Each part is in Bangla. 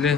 ले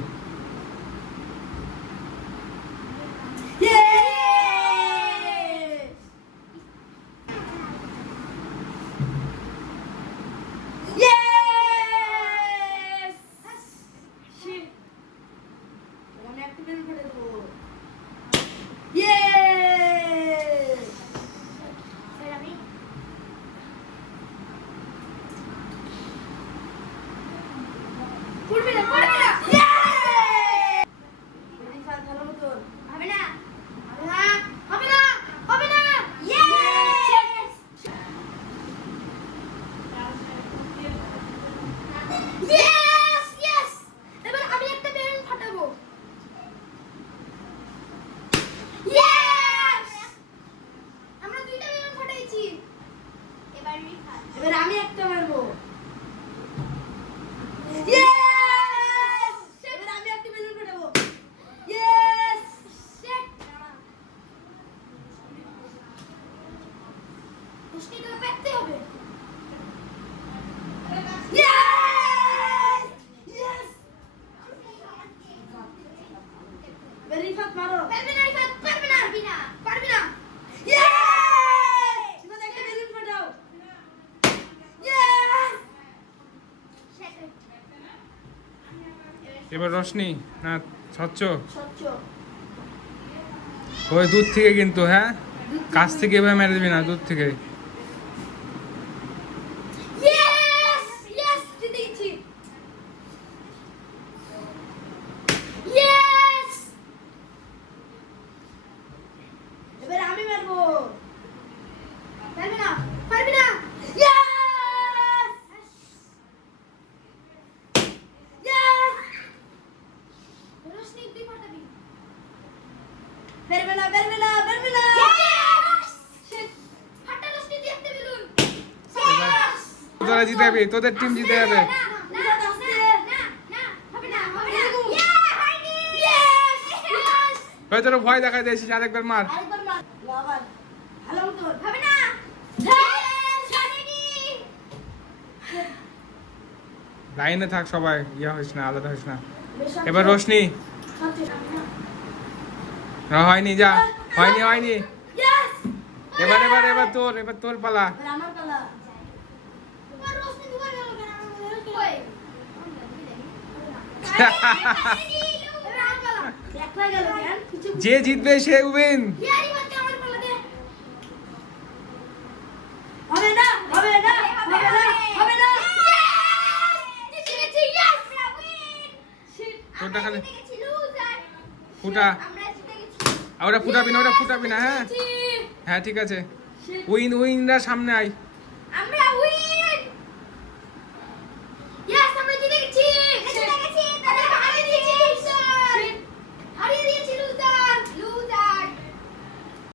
এবার আমি একটা মারবো। এবার আমি একটা বেলুন ফাটাবো। পুষ্টিটা পেতে হবে। রিফাত মারো। পারবে না রিফাত, পারবে না। পারবে না। রিফাত একটা বেলুন ফাটাও। এবার রোশনি না স্বচ্ছ স্বচ্ছ। ওই দূর থেকে কিন্তু, হ্যাঁ কাছ থেকে এভাবে মেরে দিবি না, দূর থেকে। জিতে গেছি। এবার আমি মারবো। পারবে না। পারবে না। রোশনি তুই ফাটাবি। পারবে না। পারবে না। পারবে না। ফাটা রোশনি দিয়ে একটা বেলুন। তোরা জিতে যাবি, তোদের টিম জিতে যাবে। ওই তোর ভয় দেখা দিয়েছিস, আরেকবার মার। লাইনে থাক সবাই, ইয়া হইস না, আলাদা হইস না। এবার রোশনি। হয়নি, যা হয়নি। এবার তোর পালা। যে জিতবে সে উইন। তোরটা খালি ফুটা। ওটা ফুটাবি না, হ্যাঁ হ্যাঁ ঠিক আছে। উইনরা সামনে আয়।